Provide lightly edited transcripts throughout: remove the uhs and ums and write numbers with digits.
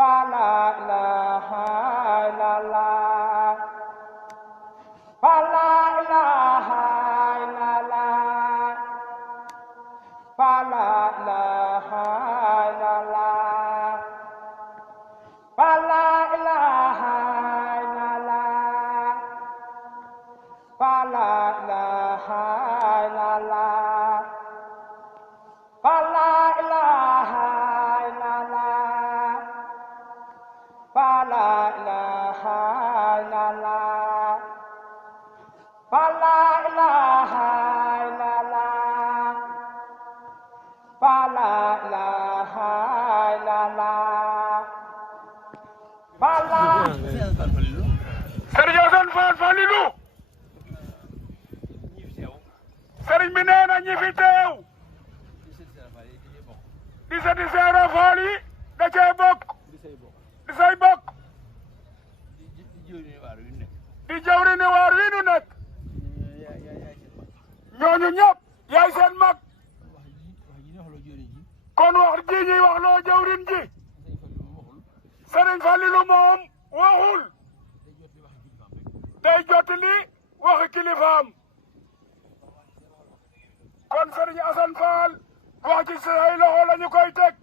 fa la ilaha illallah fa la ilaha illallah fa la ilaha illallah fa la ilaha illallah fa la ilaha illallah fa la ilaha illallah fa la ilaha illallah fa la ilaha illallah fa la ilaha illallah fa la Serigne Assane Fall Falilou Serigne bi nee na ñi fi teew di sëti Seera Fall yi da cee bokk di say bokk di jawriñu waar wi nu nekk ñooñu ñëpp yaay seen mag kon wax ji ñuy wax loo jawriñ ji Serigne Falilou moom waxul day jottali waxi kilifaam kon Serigne Assane Fall wax ci say loxo la ñu koy teg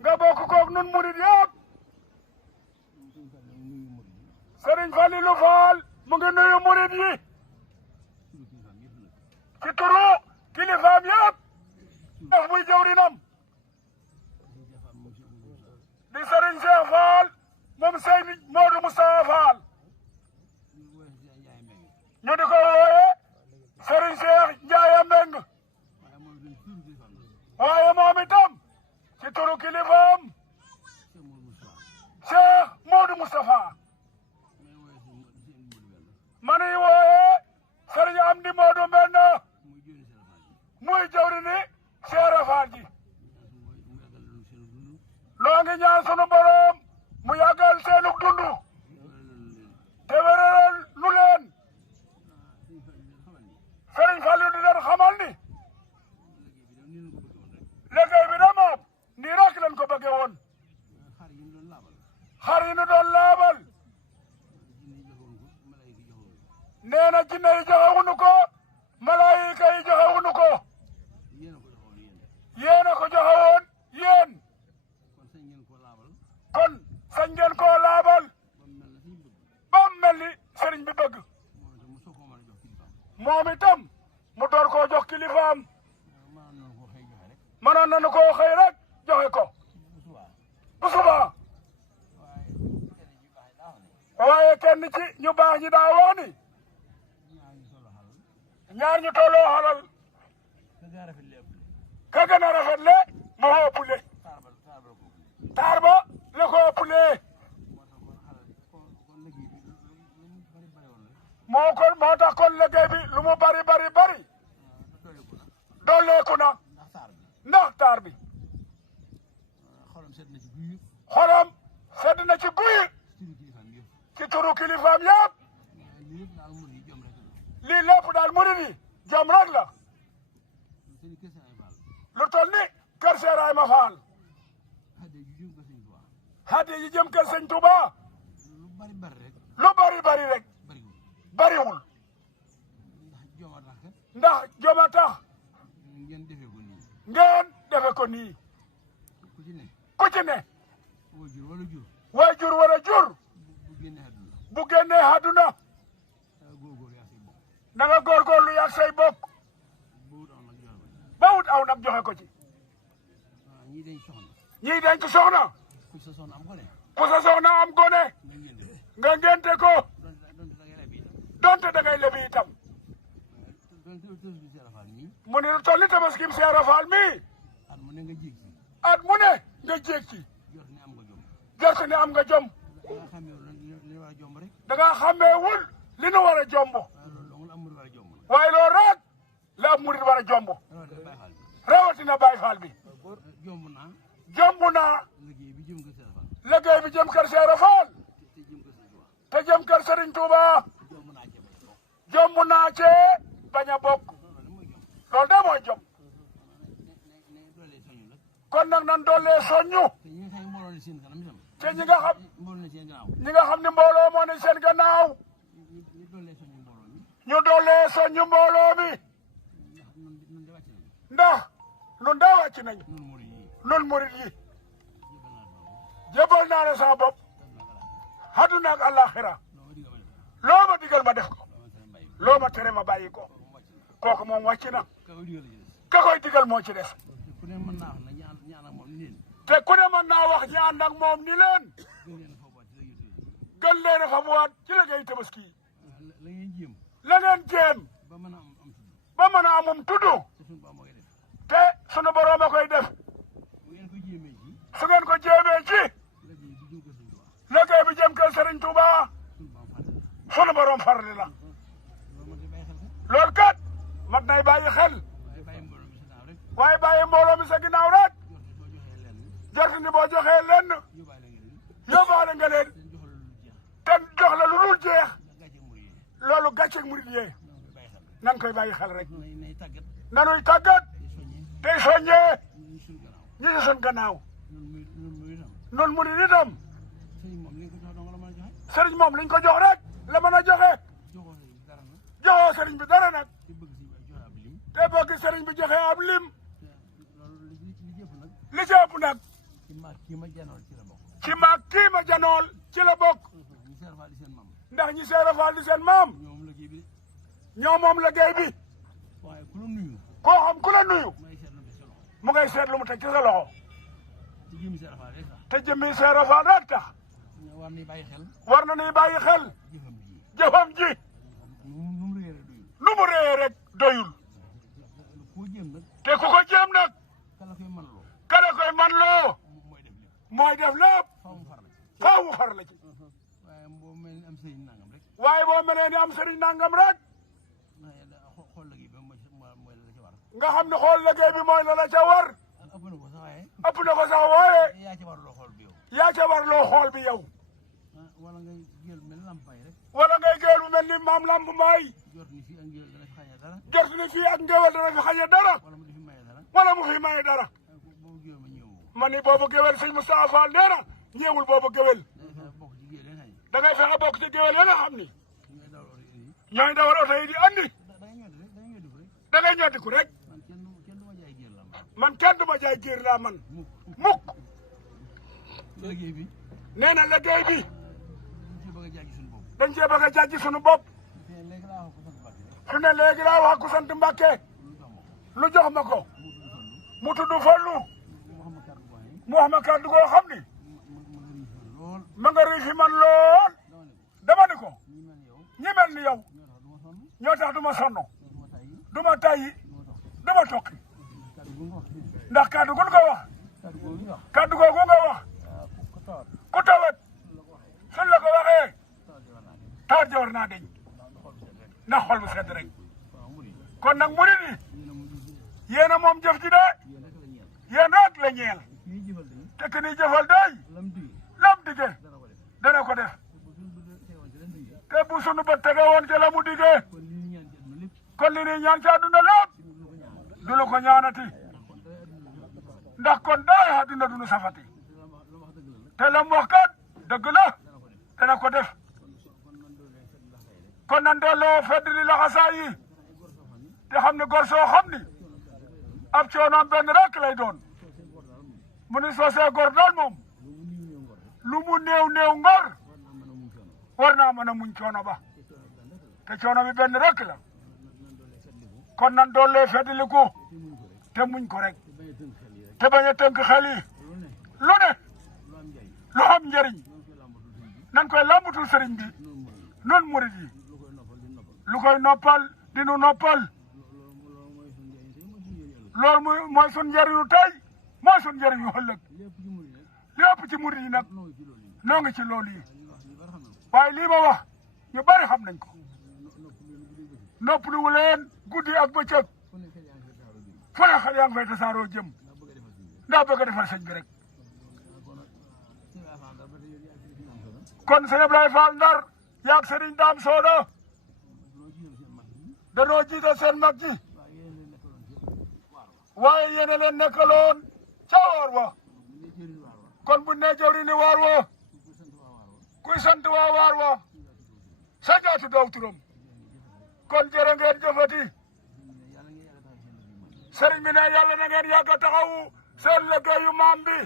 nga bokk koog nun murid yëpp Serigne Falilou Fall mu ngi nuyu murid yi ci turu kilifaam yëpp daf muy jawrinam di Serigne Cheikh Fall moom Seydi Modou Moustapha Fall ñu di ko wooye Serigne Cheikh Ndiaye Mbeng waaye moom itam ci turu kilifaam Cheikh Modou Moustapha ma nuy wooye Serigne Amdi Modou Mbend muy jawrini Seera Fall ji noo ngi ñaan sunu borom mu yàggal seenug dundu te wéral nu leen Serigne Fallou di leen xamal ni liggéey bi da moom nii rek lañ ko bëgge woon xar yi nu doon laabal nee na jinne yi joxewuñu ko malaayika yi joxewuñu ko yéen a ko joxewoon yéen kon sañ ngeen koo laabal ba mel ni sëriñ bi bëgg moom itam mu door koo jox kilifaam mënoon nañu koo xëy rek joxe ko bu subaa waaye kenn ci ñu baax ñi daa wax ni ñaar ñu tolloo xalal ka gën a rafetle moo ëppule taar ba la ko ëppulee moo tax kon liggéey bi lu mu bari dolleeku na ndax taar bi xolam sedd na ci guy ci turu kilifaam yëpp lii lépp daal murid yi jom rek la lu toll ni kër Seeraayma Faal hadiya yi jëm kër Sëñ Tuuba lu bari rek bariwul ndax joma tax ngeen defe ko nii ku ci ne waajur wala jur bu génnee àdduna na nga góorgóorlu yak say bokk ba wut aw nag joxe ko ci ñii denc soxna ku sa soxna am gone nga ngente ko donte da ngay lebi itam mu ne lu toll ni Tabaskim Seera Fall mi at mu ne nga jéeg ci jort ne am nga jom da nga xàmmeewul li nu war a jomb waaye loolu rek la ab murid war a jomb rawatina Baay Faal bi jomb naa liggéey bi jëm kër Seera Fall te jëm kër Serigne Touba jomb naa cee bañ a bokk loolu de mooy jom kon nag nan doole soññu te ñi nga xam ne mbooloo moo ne seen gannaaw ñu doolee soññu mbooloo mi ndax nun daa wàcc nañ nun murit yi jébal naa la sama bopp àdduna ak àllaaxira loo ma digal ma def ko loo ma tere ma bàyyi ko kooku moom wàcc na ka koy digal moo ci des te ku ne mën naa wax ñi ànd ak moom ni leen gën leen a fa buwaat ci liggéey tabaski la ngeen jéem ba mën a amum tudd te sunu borom a koy def su ngeen ko jéemee ci liggéey bi jëm kër Serigne Touba sunu borom farli la loolu kat mat nay bàyyi xel waaye bàyyi mbooloo mi sa ginnaaw rek jort ni boo joxee lenn yóbbaale nga leen te jox la lu dul jeex loolu gàcceeg murit yee nan koy bàyyi xel rek nanuy tàggat tey soññee ñi ci sun gannaaw nun murit itam sëriñ moom liñ ko jox rek la mën a joxe joxoo sëriñ bi dara nag te bëgg sëriñ bi joxe ab lim li ci ëpp nag ci maag kii ma janool ci la bokk ndax ñi seera faal di seen maam ñoo moom liggéey bi koo xam ku la nuyu mu ngay seet lu mu teg ci sa loxo te jëmmi seera faal rek tax war na ni bàyyi xel jëfam ji nu mu réyee rek doyul te ku ko jéem nag kala koy man loo mooy def lépp faaw mu far la ci waaye boo melee ni am sëriñ nangam rek nga xam ne xool liggéey bi mooy la la ca war ëpp na ko sax waaye yaa ca war loo xool bi yow wala ngay géel bu mel ni maam lamb mbaay jort ni fii ak ngéwél dana fi xañe dara wala mu fi maye dara ma ni boobu géwél sëñ Moustapha Fall nee na ñeewul boobu géwél da ngay fexe bokk ci géwél ya nga xam ni ñooy dawal oto yi di andi da ngay ñoddiku rek man kenn du ma jaay géer laa man mukk nee na liggéey bi dañ cee bëgg a jàjji sunu bopp su ne léegi laa wax ku sant Mbàkke lu jox ma ko mu tudd Fallu mu wax ma kàddu goo xam ni ma nga riifi man lool dama ni ko ñi mel ni yow ñoo tax du ma sonn du ma tayyi du ma tokki ndax kàddu gun ko wax kàddu googu nga wax ku tawat suñ la ko waxee tawat ja war naa deñ na xol bu sedd rek kon nag murid yi yéen a moom jëf ji de yéen rek la ñeel te ki ni jëfal day lam dige dana ko def te bu sunu ba tege woon ca la mu digee kon li ni ñaan ci àdduna lépp du lu ko ñaanati ndax kon daay àdduna du nu safati te lam wax kat dëgg la dana ko def kon nan delloo fedd li laxasaa yi te xam ne gor soo xam ni ab coonoom benn rek lay doon mu ni soosee gor daal moom lu mu néew néew ngor war naa mën a muñ coono ba te coono bi benn rek la kon nan doolee feddliku te muñ ko rek te bañ a tënk xel yi lu ne lu am njëriñ nan koy làmbatul sëriñ bi noonu murid yi lu koy noppal di nu noppal loolu mooy sun njëriñu tey mooy sun njëriñu ëllëg lépp ci murid yi nag noo ngi ci loolu yi waaye lii ma wax ñu bari xam nañ ko noppaluwu leen guddi ak bëccëg fu ne xel yaa ngi fay tasaaroo jëm ndax bëgg a defal sëñ bi rek kon sëñ Ablaye Fall Ndar yaag sëriñ Daam Sooda danoo jiite seen mag ji waaye yéen a leen nekkaloon ca waar wa kon bu ne jawri ni waar woo kuy sant waa waar woo sa jaatu daw turam kon jërë ngeen jëfati sëriñ bi ne yàlla na ngeen yàgg a taxawu seen liggéeyu maam bi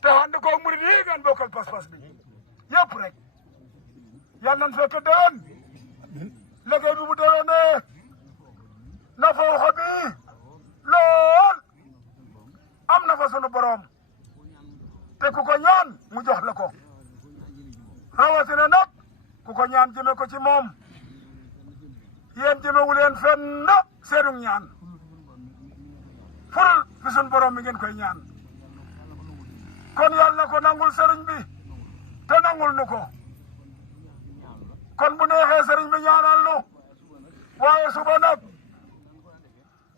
te ànd ko murid yi ngeen bokkal pas-pas bi yëpp rek yàlla nañ fekk déwén liggéey bi bu déwénee na foo xobi lool am na fa sunu borom te ku ko ñaan mu jox la ko rawatina nag ku ko ñaan jëme ko ci moom yéen jëmewu leen fenn seenu ñaan ful fi sunu borom mi ngeen koy ñaan kon yàlla na ko nangul sëriñ bi te nangul nu ko kon bu neexee sëriñ bi ñaanal nu waaye suba nag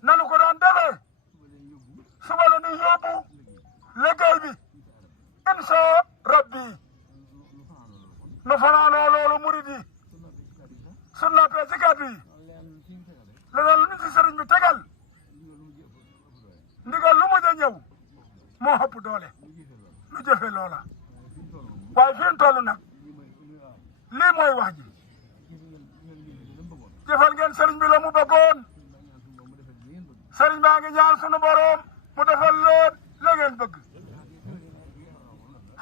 nanu ko daan defee suba la ñuy yóbbu liggéey bi insa rabbi nu fanaanoo loolu murid yi su nappee ci kàddu yi leneen lu ñu ci sëriñ bi tegal ndigal lu mujj a ñëw moo ëpp doole lu jëfe loola waaye fi mu toll nag lii mooy wax ji jëfal ngeen sëriñ bi la mu bëggoon sëriñ baa ngi ñaan sunu borom mu defal leen la ngeen bëgg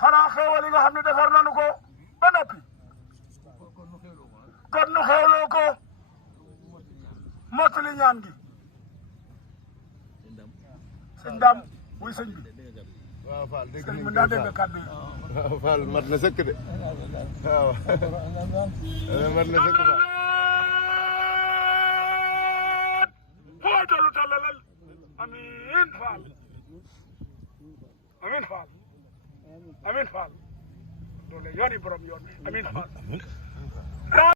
xanaa xeewal yi nga xam ne defar nanu ko ba noppi kon nu xeewloo ko mottali ñaan gi sëñ Dam muy sëñ bi waaw Fall dégg sëñ bi daa dégg kàddu yi waaw Fall mat na sëkk de waaw mat na sëkk Fall foo tollu tallalal amiin Fall amiin Fall amiin Fall doole yooni borom yoon amiin Fall